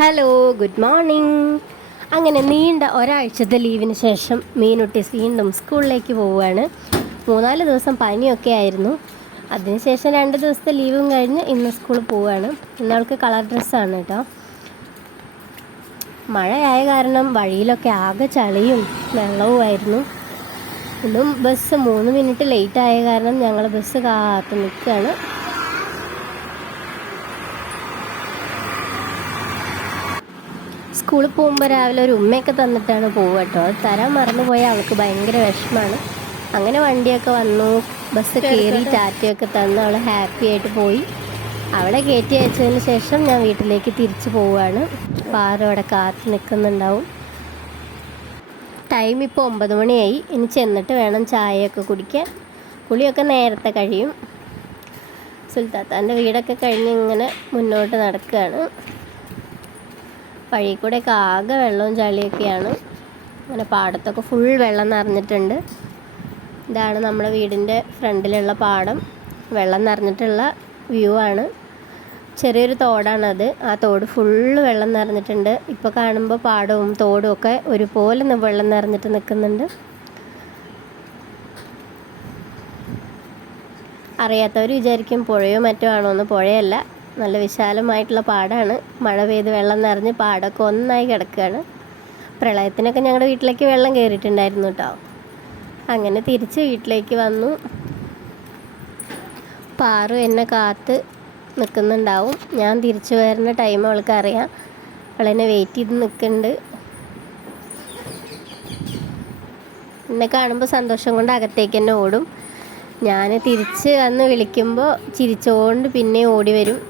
Hello, good morning. അങ്ങനെ നീണ്ട ഒരാഴ്ചത്തെ ലീവിന് ശേഷം മീനുട്ടീസ് വീണ്ടും സ്കൂളിലേക്ക് പോവുകയാണ്. 3-4 ദിവസം പനിയൊക്കെ ആയിരുന്നു. അതിനുശേഷം 2 ദിവസത്തെ ലീവും കഴിഞ്ഞ് ഇന്ന് സ്കൂളിൽ പോവുകയാണ്. ഇന്നവൾക്ക് കളർ ഡ്രസ്സാണ് കേട്ടോ. മഴയായ കാരണം വഴിയിലൊക്കെ ആകെ ചളിയും വെള്ളവുമായിരുന്നു. ഇന്നും ബസ് 3 മിനിറ്റ് ലേറ്റ് ആയ കാരണം ഞങ്ങൾ ബസ് കാത്ത് നിൽക്കുകയാണ്. സ്കൂളിൽ പോകുമ്പോൾ രാവിലെ ഒരു ഉമ്മയൊക്കെ തന്നിട്ടാണ് പോവുക കേട്ടോ. അത് തരാൻ മറന്നുപോയാൽ അവൾക്ക് ഭയങ്കര വിഷമമാണ്. അങ്ങനെ വണ്ടിയൊക്കെ വന്നു, ബസ് കയറി ടാറ്റയൊക്കെ തന്ന് അവൾ ഹാപ്പി ആയിട്ട് പോയി. അവളെ കയറ്റി അയച്ചതിന് ശേഷം ഞാൻ വീട്ടിലേക്ക് തിരിച്ചു പോവുകയാണ്. പാറു അവിടെ കാത്ത് നിൽക്കുന്നുണ്ടാവും. ടൈം ഇപ്പോൾ 9 മണിയായി. ഇനി ചെന്നിട്ട് വേണം ചായയൊക്കെ കുടിക്കാൻ. കുളിയൊക്കെ നേരത്തെ കഴിയും. സുൽത്താത്താൻ്റെ വീടൊക്കെ കഴിഞ്ഞ് ഇങ്ങനെ മുന്നോട്ട് നടക്കുകയാണ്. വഴി കൂടെയൊക്കെ ആകെ വെള്ളവും ചളിയൊക്കെയാണ്. അങ്ങനെ പാടത്തൊക്കെ ഫുൾ വെള്ളം നിറഞ്ഞിട്ടുണ്ട്. ഇതാണ് നമ്മുടെ വീടിൻ്റെ ഫ്രണ്ടിലുള്ള പാടം. വെള്ളം നിറഞ്ഞിട്ടുള്ള വ്യൂ ആണ്. ചെറിയൊരു തോടാണത്. ആ തോട് ഫുള്ള് വെള്ളം നിറഞ്ഞിട്ടുണ്ട്. ഇപ്പോൾ കാണുമ്പോൾ പാടവും തോടും ഒക്കെ ഒരുപോലെ വെള്ളം നിറഞ്ഞിട്ട് നിൽക്കുന്നുണ്ട്. അറിയാത്തവർ വിചാരിക്കും പുഴയോ മറ്റോ ആണോ എന്ന്. പുഴയല്ല, നല്ല വിശാലമായിട്ടുള്ള പാടമാണ്. മഴ പെയ്ത് വെള്ളം നിറഞ്ഞ് പാടമൊക്കെ ഒന്നായി കിടക്കുകയാണ്. പ്രളയത്തിനൊക്കെ ഞങ്ങളുടെ വീട്ടിലേക്ക് വെള്ളം കയറിയിട്ടുണ്ടായിരുന്നു കേട്ടോ. അങ്ങനെ തിരിച്ച് വീട്ടിലേക്ക് വന്നു. പാറു എന്നെ കാത്ത് നിൽക്കുന്നുണ്ടാവും. ഞാൻ തിരിച്ചു വരുന്ന ടൈം അവൾക്കറിയാം. അവളെന്നെ വെയിറ്റ് ചെയ്ത് നിൽക്കുന്നുണ്ട്. എന്നെ കാണുമ്പോൾ സന്തോഷം കൊണ്ട് അകത്തേക്ക് തന്നെ ഓടും. ഞാൻ തിരിച്ച് വന്ന് വിളിക്കുമ്പോൾ ചിരിച്ചുകൊണ്ട് പിന്നെ ഓടി വരും.